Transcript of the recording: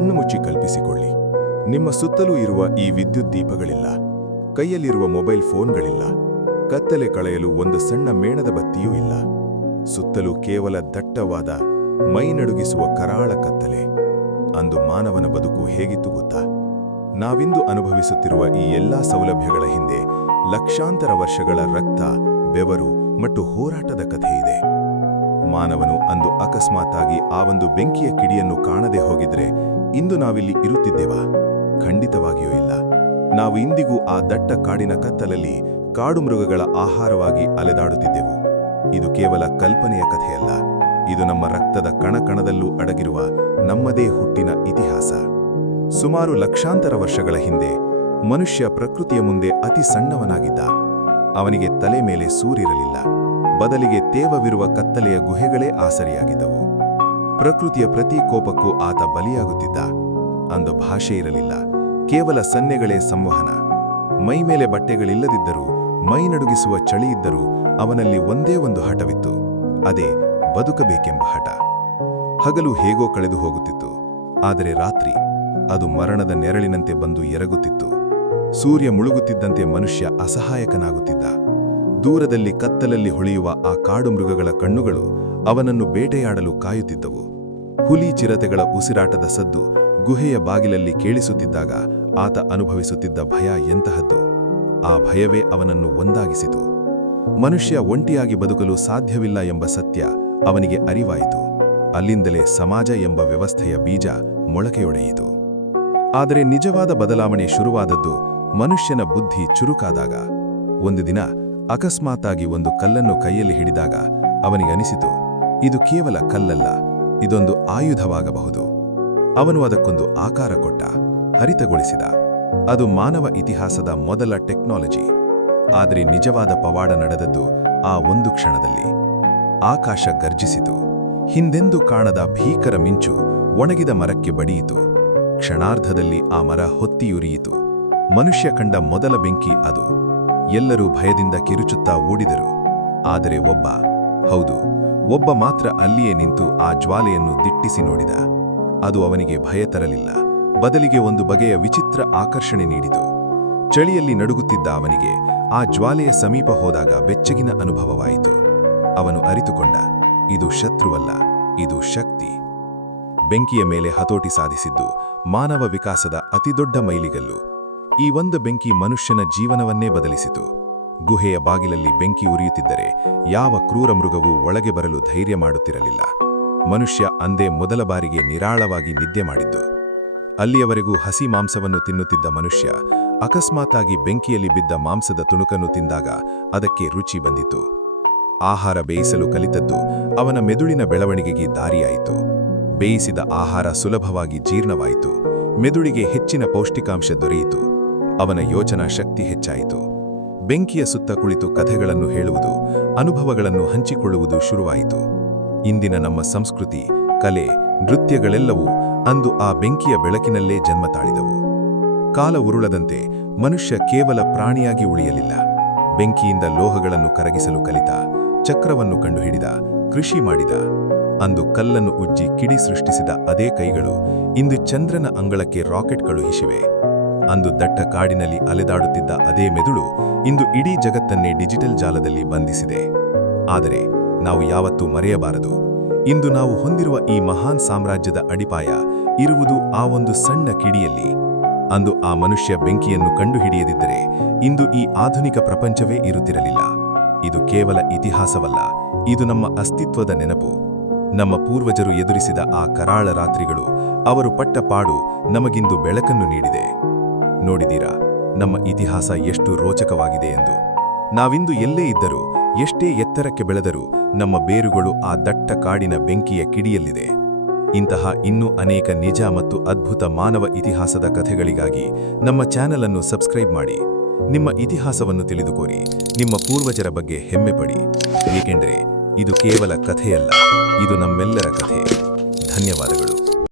ಕಣ್ಣು ಮುಚ್ಚಿ ಕಲ್ಪಿಸಿಕೊಳ್ಳಿ. ನಿಮ್ಮ ಸುತ್ತಲೂ ಇರುವ ಈ ವಿದ್ಯುತ್ ದೀಪಗಳಿಲ್ಲ. ಕೈಯಲ್ಲಿರುವ ಮೊಬೈಲ್ ಫೋನ್ಗಳಿಲ್ಲ. ಕತ್ತಲೆ ಕಳೆಯಲು ಒಂದು ಸಣ್ಣ ಮೇಣದ ಬತ್ತಿಯೂ ಇಲ್ಲ. ಸುತ್ತಲೂ ಕೇವಲ ದಟ್ಟವಾದ, ಮೈ ನಡುಗಿಸುವ ಕರಾಳ ಕತ್ತಲೆ. ಅಂದು ಮಾನವನ ಬದುಕು ಹೇಗಿತ್ತು ಗೊತ್ತಾ? ನಾವಿಂದು ಅನುಭವಿಸುತ್ತಿರುವ ಈ ಎಲ್ಲಾ ಸೌಲಭ್ಯಗಳ ಹಿಂದೆ ಲಕ್ಷಾಂತರ ವರ್ಷಗಳ ರಕ್ತ, ಬೆವರು ಮತ್ತು ಹೋರಾಟದ ಕಥೆ ಇದೆ ಮಾನವನು ಅಂದು ಅಕಸ್ಮಾತ್ತಾಗಿ ಆ ಒಂದು ಬೆಂಕಿಯ ಕಿಡಿಯನ್ನು ಕಾಣದೆ ಹೋಗಿದ್ರೆ ಇಂದು ನಾವಿಲ್ಲಿ ಇರುತ್ತಿದ್ದೇವಾ? ಖಂಡಿತವಾಗಿಯೂ ಇಲ್ಲ. ನಾವು ಇಂದಿಗೂ ಆ ದಟ್ಟ ಕಾಡಿನ ಕತ್ತಲಲ್ಲಿ ಕಾಡು ಮೃಗಗಳ ಆಹಾರವಾಗಿ ಅಲೆದಾಡುತ್ತಿದ್ದೆವು. ಇದು ಕೇವಲ ಕಲ್ಪನೆಯ ಕಥೆಯಲ್ಲ. ಇದು ನಮ್ಮ ರಕ್ತದ ಕಣಕಣದಲ್ಲೂ ಅಡಗಿರುವ ನಮ್ಮದೇ ಹುಟ್ಟಿನ ಇತಿಹಾಸ. ಸುಮಾರು ಲಕ್ಷಾಂತರ ವರ್ಷಗಳ ಹಿಂದೆ ಮನುಷ್ಯ ಪ್ರಕೃತಿಯ ಮುಂದೆ ಅತಿ ಸಣ್ಣವನಾಗಿದ್ದ. ಅವನಿಗೆ ತಲೆ ಮೇಲೆ ಸೂರಿರಲಿಲ್ಲ. ಬದಲಿಗೆ ತೇವವಿರುವ ಕತ್ತಲೆಯ ಗುಹೆಗಳೇ ಆಸರಿಯಾಗಿದ್ದವು. ಪ್ರಕೃತಿಯ ಪ್ರತಿ ಕೋಪಕ್ಕೂ ಆತ ಬಲಿಯಾಗುತ್ತಿದ್ದ. ಅಂದು ಭಾಷೆ ಇರಲಿಲ್ಲ. ಕೇವಲ ಸನ್ನೆಗಳೇ ಸಂವಹನ. ಮೈಮೇಲೆ ಬಟ್ಟೆಗಳಿಲ್ಲದಿದ್ದರೂ, ಮೈ ನಡುಗಿಸುವ ಚಳಿ ಇದ್ದರೂ ಅವನಲ್ಲಿ ಒಂದೇ ಒಂದು ಹಠವಿತ್ತು. ಅದೇ, ಬದುಕಬೇಕೆಂಬ ಹಠ. ಹಗಲು ಹೇಗೋ ಕಳೆದು ಹೋಗುತ್ತಿತ್ತು. ಆದರೆ ರಾತ್ರಿ, ಅದು ಮರಣದ ನೆರಳಿನಂತೆ ಬಂದು ಎರಗುತ್ತಿತ್ತು. ಸೂರ್ಯ ಮುಳುಗುತ್ತಿದ್ದಂತೆ ಮನುಷ್ಯ ಅಸಹಾಯಕನಾಗುತ್ತಿದ್ದ. ದೂರದಲ್ಲಿ ಕತ್ತಲಲ್ಲಿ ಹೊಳೆಯುವ ಆ ಕಾಡು ಮೃಗಗಳ ಕಣ್ಣುಗಳು ಅವನನ್ನು ಬೇಟೆಯಾಡಲು ಕಾಯುತ್ತಿದ್ದವು. ಹುಲಿ ಚಿರತೆಗಳ ಉಸಿರಾಟದ ಸದ್ದು ಗುಹೆಯ ಬಾಗಿಲಲ್ಲಿ ಕೇಳಿಸುತ್ತಿದ್ದಾಗ ಆತ ಅನುಭವಿಸುತ್ತಿದ್ದ ಭಯ ಎಂತಹದ್ದು? ಆ ಭಯವೇ ಅವನನ್ನು ಒಂದಾಗಿಸಿತು. ಮನುಷ್ಯ ಒಂಟಿಯಾಗಿ ಬದುಕಲು ಸಾಧ್ಯವಿಲ್ಲ ಎಂಬ ಸತ್ಯ ಅವನಿಗೆ ಅರಿವಾಯಿತು. ಅಲ್ಲಿಂದಲೇ ಸಮಾಜ ಎಂಬ ವ್ಯವಸ್ಥೆಯ ಬೀಜ ಮೊಳಕೆಯೊಡೆಯಿತು. ಆದರೆ ನಿಜವಾದ ಬದಲಾವಣೆ ಶುರುವಾದದ್ದು ಮನುಷ್ಯನ ಬುದ್ಧಿ ಚುರುಕಾದಾಗ. ಒಂದು ದಿನ ಅಕಸ್ಮಾತ್ತಾಗಿ ಒಂದು ಕಲ್ಲನ್ನು ಕೈಯಲ್ಲಿ ಹಿಡಿದಾಗ ಅವನಿಗನಿಸಿತು. ಇದು ಕೇವಲ ಕಲ್ಲಲ್ಲ, ಇದೊಂದು ಆಯುಧವಾಗಬಹುದು. ಅವನು ಅದಕ್ಕೊಂದು ಆಕಾರ ಕೊಟ್ಟ, ಹರಿತಗೊಳಿಸಿದ. ಅದು ಮಾನವ ಇತಿಹಾಸದ ಮೊದಲ ಟೆಕ್ನಾಲಜಿ. ಆದರೆ ನಿಜವಾದ ಪವಾಡ ನಡೆದದ್ದು ಆ ಒಂದು ಕ್ಷಣದಲ್ಲಿ. ಆಕಾಶ ಗರ್ಜಿಸಿತು, ಹಿಂದೆಂದು ಕಾಣದ ಭೀಕರ ಮಿಂಚು ಒಣಗಿದ ಮರಕ್ಕೆ ಬಡಿಯಿತು. ಕ್ಷಣಾರ್ಧದಲ್ಲಿ ಆ ಮರ ಹೊತ್ತಿಯುರಿಯಿತು. ಮನುಷ್ಯ ಕಂಡ ಮೊದಲ ಬೆಂಕಿ ಅದು. ಎಲ್ಲರೂ ಭಯದಿಂದ ಕಿರುಚುತ್ತಾ ಓಡಿದರು. ಆದರೆ ಒಬ್ಬ, ಹೌದು ಒಬ್ಬ ಮಾತ್ರ ಅಲ್ಲಿಯೇ ನಿಂತು ಆ ಜ್ವಾಲೆಯನ್ನು ದಿಟ್ಟಿಸಿ ನೋಡಿದ. ಅದು ಅವನಿಗೆ ಭಯ ತರಲಿಲ್ಲ. ಬದಲಿಗೆ ಒಂದು ಬಗೆಯ ವಿಚಿತ್ರ ಆಕರ್ಷಣೆ ನೀಡಿತು. ಚಳಿಯಲ್ಲಿ ನಡುಗುತ್ತಿದ್ದ ಅವನಿಗೆ ಆ ಜ್ವಾಲೆಯ ಸಮೀಪ ಹೋದಾಗ ಬೆಚ್ಚಗಿನ ಅನುಭವವಾಯಿತು. ಅವನು ಅರಿತುಕೊಂಡ, ಇದು ಶತ್ರುವಲ್ಲ, ಇದು ಶಕ್ತಿ. ಬೆಂಕಿಯ ಮೇಲೆ ಹತೋಟಿ ಸಾಧಿಸಿದ್ದು ಮಾನವ ವಿಕಾಸದ ಅತಿದೊಡ್ಡ ಮೈಲಿಗಲ್ಲು. ಈ ಒಂದು ಬೆಂಕಿ ಮನುಷ್ಯನ ಜೀವನವನ್ನೇ ಬದಲಿಸಿತು. ಗುಹೆಯ ಬಾಗಿಲಲ್ಲಿ ಬೆಂಕಿ ಉರಿಯುತ್ತಿದ್ದರೆ ಯಾವ ಕ್ರೂರ ಮೃಗವೂ ಒಳಗೆ ಬರಲು ಧೈರ್ಯ ಮಾಡುತ್ತಿರಲಿಲ್ಲ. ಮನುಷ್ಯ ಅಂದೇ ಮೊದಲ ಬಾರಿಗೆ ನಿರಾಳವಾಗಿ ನಿದ್ದೆ ಮಾಡಿದ್ದು. ಅಲ್ಲಿಯವರೆಗೂ ಹಸಿ ಮಾಂಸವನ್ನು ತಿನ್ನುತ್ತಿದ್ದ ಮನುಷ್ಯ ಅಕಸ್ಮಾತಾಗಿ ಬೆಂಕಿಯಲ್ಲಿ ಬಿದ್ದ ಮಾಂಸದ ತುಣುಕನ್ನು ತಿಂದಾಗ ಅದಕ್ಕೆ ರುಚಿ ಬಂದಿತು. ಆಹಾರ ಬೇಯಿಸಲು ಕಲಿತದ್ದು ಅವನ ಮೆದುಳಿನ ಬೆಳವಣಿಗೆಗೆ ದಾರಿಯಾಯಿತು. ಬೇಯಿಸಿದ ಆಹಾರ ಸುಲಭವಾಗಿ ಜೀರ್ಣವಾಯಿತು. ಮೆದುಳಿಗೆ ಹೆಚ್ಚಿನ ಪೌಷ್ಟಿಕಾಂಶ ದೊರೆಯಿತು. ಅವನ ಯೋಚನಾ ಶಕ್ತಿ ಹೆಚ್ಚಾಯಿತು. ಬೆಂಕಿಯ ಸುತ್ತ ಕುಳಿತು ಕಥೆಗಳನ್ನು ಹೇಳುವುದು, ಅನುಭವಗಳನ್ನು ಹಂಚಿಕೊಳ್ಳುವುದು ಶುರುವಾಯಿತು. ಇಂದಿನ ನಮ್ಮ ಸಂಸ್ಕೃತಿ, ಕಲೆ, ನೃತ್ಯಗಳೆಲ್ಲವೂ ಅಂದು ಆ ಬೆಂಕಿಯ ಬೆಳಕಿನಲ್ಲೇ ಜನ್ಮ ತಾಳಿದವು. ಕಾಲ ಉರುಳದಂತೆ ಮನುಷ್ಯ ಕೇವಲ ಪ್ರಾಣಿಯಾಗಿ ಉಳಿಯಲಿಲ್ಲ. ಬೆಂಕಿಯಿಂದ ಲೋಹಗಳನ್ನು ಕರಗಿಸಲು ಕಲಿತ, ಚಕ್ರವನ್ನು ಕಂಡುಹಿಡಿದ, ಕೃಷಿ ಮಾಡಿದ, ಅಂದು ಕಲ್ಲನ್ನು ಉಜ್ಜಿ ಕಿಡಿ ಸೃಷ್ಟಿಸಿದ ಅದೇ ಕೈಗಳು ಇಂದು ಚಂದ್ರನ ಅಂಗಳಕ್ಕೆ ರಾಕೆಟ್ ಕಳುಹಿಸಿವೆ ಅಂದು ದಟ್ಟ ಕಾಡಿನಲ್ಲಿ ಅಲೆದಾಡುತ್ತಿದ್ದ ಅದೇ ಮೆದುಳು ಇಂದು ಇಡೀ ಜಗತ್ತನ್ನೇ ಡಿಜಿಟಲ್ ಜಾಲದಲ್ಲಿ ಬಂಧಿಸಿದೆ. ಆದರೆ ನಾವು ಯಾವತ್ತೂ ಮರೆಯಬಾರದು. ಇಂದು ನಾವು ಹೊಂದಿರುವ ಈ ಮಹಾನ್ ಸಾಮ್ರಾಜ್ಯದ ಅಡಿಪಾಯ ಇರುವುದು ಆ ಒಂದು ಸಣ್ಣ ಕಿಡಿಯಲ್ಲಿ. ಅಂದು ಆ ಮನುಷ್ಯ ಬೆಂಕಿಯನ್ನು ಕಂಡುಹಿಡಿಯದಿದ್ದರೆ ಇಂದು ಈ ಆಧುನಿಕ ಪ್ರಪಂಚವೇ ಇರುತ್ತಿರಲಿಲ್ಲ. ಇದು ಕೇವಲ ಇತಿಹಾಸವಲ್ಲ, ಇದು ನಮ್ಮ ಅಸ್ತಿತ್ವದ ನೆನಪು. ನಮ್ಮ ಪೂರ್ವಜರು ಎದುರಿಸಿದ ಆ ಕರಾಳ ರಾತ್ರಿಗಳು ಅವರು ಪಟ್ಟ ಪಾಡು ನಮಗಿಂದು ಬೆಳಕನ್ನು ನೀಡಿದೆ. ನೋಡಿದೀರಾ? ನಮ್ಮ ಇತಿಹಾಸ ಎಷ್ಟು ರೋಚಕವಾಗಿದೆ ಎಂದು. ನಾವಿಂದು ಎಲ್ಲೇ ಇದ್ದರೂ, ಎಷ್ಟೇ ಎತ್ತರಕ್ಕೆ ಬೆಳೆದರೂ, ನಮ್ಮ ಬೇರುಗಳು ಆ ದಟ್ಟ ಕಾಡಿನ ಬೆಂಕಿಯ ಕಿಡಿಯಲ್ಲಿದೆ. ಇಂತಹ ಇನ್ನೂ ಅನೇಕ ನಿಜ ಮತ್ತು ಅದ್ಭುತ ಮಾನವ ಇತಿಹಾಸದ ಕಥೆಗಳಿಗಾಗಿ ನಮ್ಮ ಚಾನೆಲ್ ಅನ್ನು ಸಬ್ಸ್ಕ್ರೈಬ್ ಮಾಡಿ. ನಿಮ್ಮ ಇತಿಹಾಸವನ್ನು ತಿಳಿದುಕೋರಿ. ನಿಮ್ಮ ಪೂರ್ವಜರ ಬಗ್ಗೆ ಹೆಮ್ಮೆ ಪಡಿ. ಏಕೆಂದರೆ, ಇದು ಕೇವಲ ಕಥೆಯಲ್ಲ, ಇದು ನಮ್ಮೆಲ್ಲರ ಕಥೆ. ಧನ್ಯವಾದಗಳು.